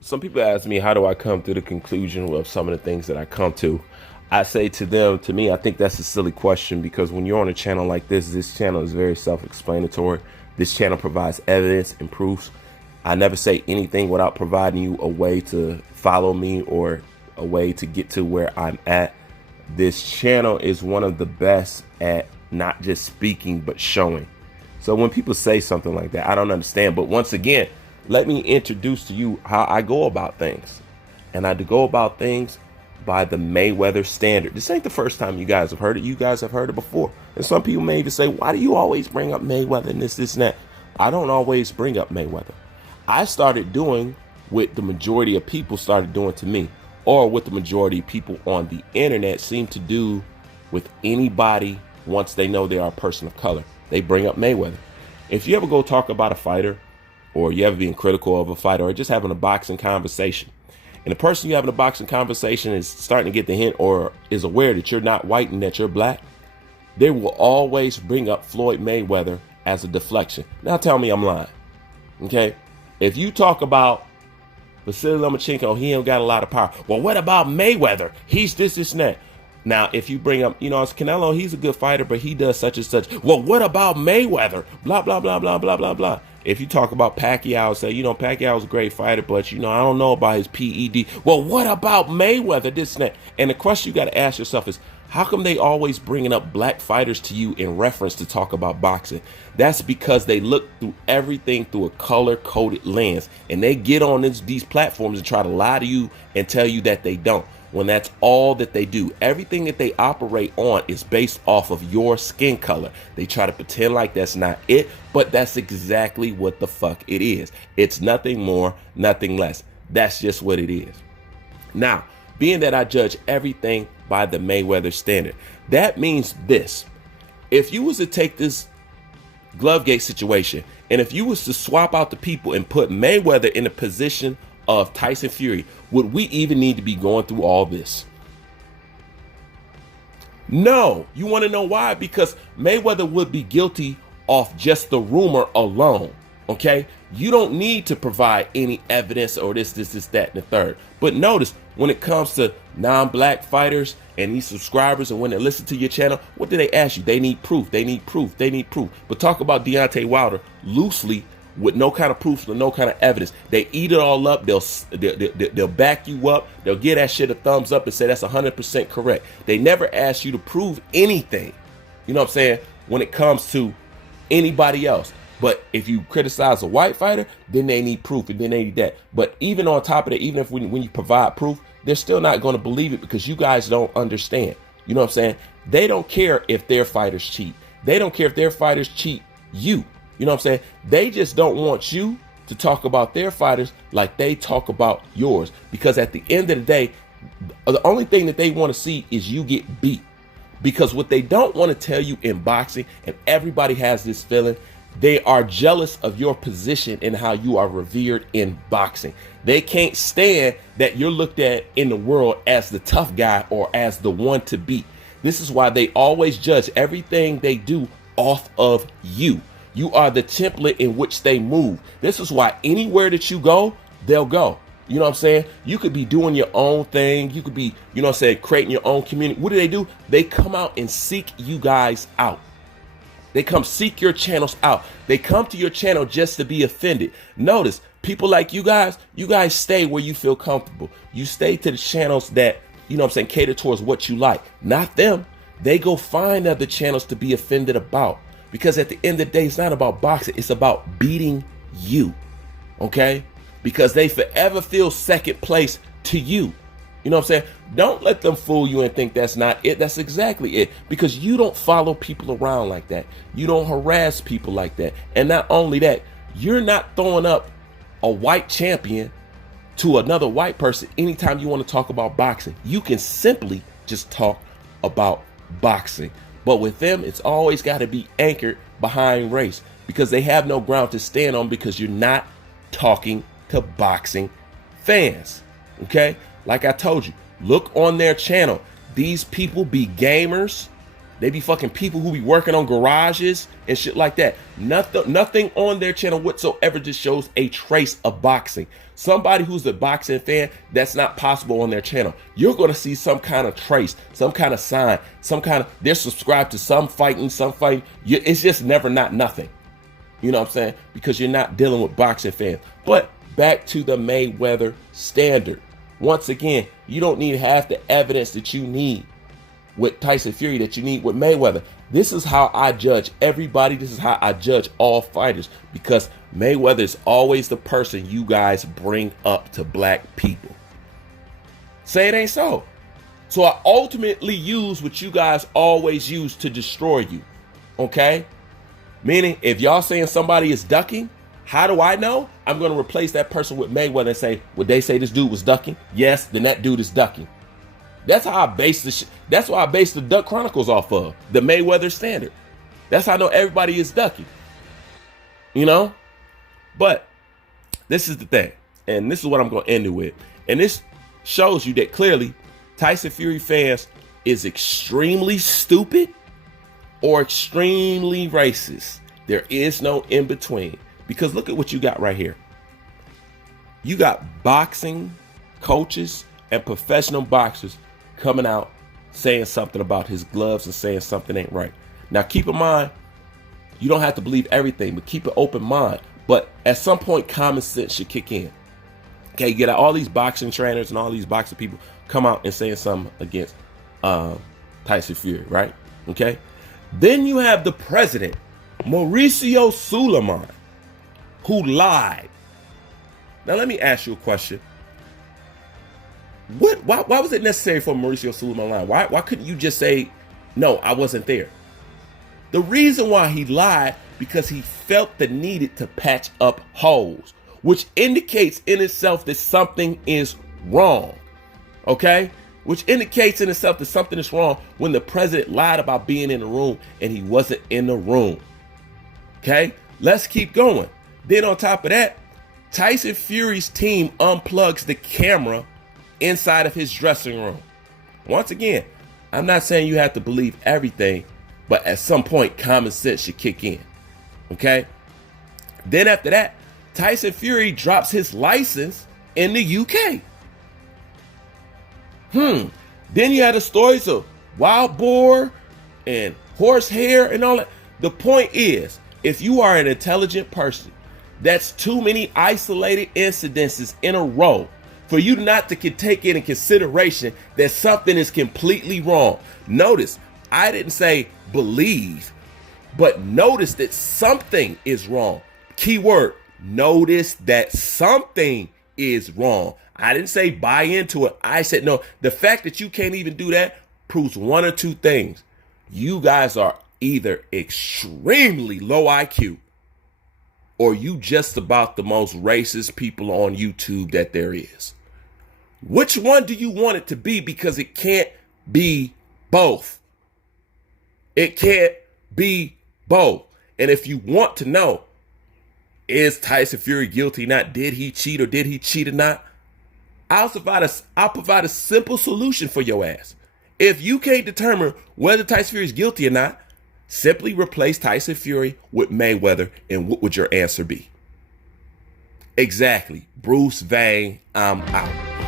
Some people ask me, how do I come to the conclusion of some of the things that I come to? I say to them, to me, I think that's a silly question because when you're on a channel like this channel is very self-explanatory. This channel provides evidence and proofs. I never say anything without providing you a way to follow me or a way to get to where I'm at. This channel is one of the best at not just speaking, but showing. So when people say something like that, I don't understand. But once again, let me introduce to you how I go about things. And I go about things by the Mayweather standard. This ain't the first time you guys have heard it. You guys have heard it before. And some people may even say, why do you always bring up Mayweather and this and that? I don't always bring up Mayweather. I started doing what the majority of people started doing to me, or what the majority of people on the internet seem to do with anybody once they know they are a person of color. They bring up Mayweather. If you ever go talk about a fighter, or you ever being critical of a fighter, or just having a boxing conversation, and the person you having a boxing conversation is starting to get the hint or is aware that you're not white and that you're black, they will always bring up Floyd Mayweather as a deflection. Now tell me I'm lying. Okay? If you talk about Vasily Lomachenko, he ain't got a lot of power. Well, what about Mayweather? He's this and that. Now, if you bring up, it's Canelo, he's a good fighter, but he does such and such. Well, what about Mayweather? Blah, blah, blah, blah, blah, blah, blah. If you talk about Pacquiao, say, Pacquiao's a great fighter, but, I don't know about his PED. Well, what about Mayweather? This and that. And the question you got to ask yourself is, how come they always bringing up black fighters to you in reference to talk about boxing? That's because they look through everything through a color-coded lens. And they get on these platforms and try to lie to you and tell you that they don't, when that's all that they do. Everything that they operate on is based off of your skin color. They try to pretend like that's not it, but that's exactly what the fuck it is. It's nothing more, nothing less. That's just what it is. Now, being that I judge everything by the Mayweather standard, that means this. If you was to take this Glovegate situation, and if you was to swap out the people and put Mayweather in a position of Tyson Fury, would we even need to be going through all this? No. You want to know why? Because Mayweather would be guilty off just the rumor alone. Okay? You don't need to provide any evidence or this, that, and the third. But notice, when it comes to non-black fighters and these subscribers, and when they listen to your channel, what do they ask you? They need proof. They need proof. They need proof. But talk about Deontay Wilder loosely, with no kind of proof, with no kind of evidence. They eat it all up. They'll back you up. They'll give that shit a thumbs up and say that's 100% correct. They never ask you to prove anything. You know what I'm saying? When it comes to anybody else. But if you criticize a white fighter, then they need proof, and then they need that. But even on top of that, even if when you provide proof, they're still not going to believe it because you guys don't understand. You know what I'm saying? They don't care if their fighters cheat. They don't care if their fighters cheat you. You know what I'm saying? They just don't want you to talk about their fighters like they talk about yours. Because at the end of the day, the only thing that they want to see is you get beat. Because what they don't want to tell you in boxing, and everybody has this feeling, they are jealous of your position and how you are revered in boxing. They can't stand that you're looked at in the world as the tough guy or as the one to beat. This is why they always judge everything they do off of you. You are the template in which they move. This is why anywhere that you go, they'll go. You know what I'm saying? You could be doing your own thing. You could be, creating your own community. What do? They come out and seek you guys out. They come seek your channels out. They come to your channel just to be offended. Notice, people like you guys stay where you feel comfortable. You stay to the channels that, cater towards what you like. Not them. They go find other channels to be offended about. Because at the end of the day, it's not about boxing. It's about beating you. Okay? Because they forever feel second place to you. You know what I'm saying? Don't let them fool you and think that's not it. That's exactly it. Because you don't follow people around like that. You don't harass people like that. And not only that, you're not throwing up a white champion to another white person anytime you want to talk about boxing. You can simply just talk about boxing. But with them, it's always got to be anchored behind race because they have no ground to stand on because you're not talking to boxing fans. Okay? Like I told you, look on their channel. These people be gamers They be fucking people who be working on garages and shit like that. Nothing on their channel whatsoever just shows a trace of boxing. Somebody who's a boxing fan, that's not possible on their channel. You're going to see some kind of trace, some kind of sign, they're subscribed to some fighting. It's just never not nothing. You know what I'm saying? Because you're not dealing with boxing fans. But back to the Mayweather standard. Once again, you don't need half the evidence that you need with Tyson Fury that you need with Mayweather. This is how I judge everybody. This is how I judge all fighters, because Mayweather is always the person you guys bring up to black people. Say it ain't so. So I ultimately use what you guys always use to destroy you. Okay? Meaning, if y'all saying somebody is ducking, how do I know? I'm going to replace that person with Mayweather and say, would they say this dude was ducking? Yes, then that dude is ducking. That's how I base that's why I base the Duck Chronicles off of, the Mayweather standard. That's how I know everybody is ducking. You know? But this is the thing, and this is what I'm going to end it with. And this shows you that clearly Tyson Fury fans is extremely stupid or extremely racist. There is no in between. Because look at what you got right here. You got boxing coaches and professional boxers coming out saying something about his gloves and saying something ain't right. Now, keep in mind, you don't have to believe everything, but keep an open mind. But at some point, common sense should kick in. Okay, you get all these boxing trainers and all these boxing people come out and saying something against Tyson Fury, right? Okay. Then you have the president, MAURICIO SULAIMAN, who lied. Now, let me ask you a question. Why was it necessary for MAURICIO SULAIMAN to lie? Why couldn't you just say, no, I wasn't there? The reason why he lied, because he felt the need to patch up holes, which indicates in itself that something is wrong. Okay? Which indicates in itself that something is wrong when the president lied about being in the room and he wasn't in the room. Okay? Let's keep going. Then on top of that, Tyson Fury's team unplugs the camera inside of his dressing room. Once again, I'm not saying you have to believe everything, but at some point, common sense should kick in. Okay? Then after that, Tyson Fury drops his license in the UK. Then you had the stories of wild boar and horsehair and all that. The point is, if you are an intelligent person, that's too many isolated incidences in a row for you not to take into consideration that something is completely wrong. Notice, I didn't say believe, but notice that something is wrong. Keyword, notice that something is wrong. I didn't say buy into it. I said no. The fact that you can't even do that proves one or two things. You guys are either extremely low IQ or you just about the most racist people on YouTube that there is. Which one do you want it to be? Because it can't be both. It can't be both. And if you want to know, is Tyson Fury guilty or not? Did he cheat or did he cheat or not? I'll provide a simple solution for your ass. If you can't determine whether Tyson Fury is guilty or not, simply replace Tyson Fury with Mayweather, and what would your answer be? Exactly. Bruce Vane, I'm out.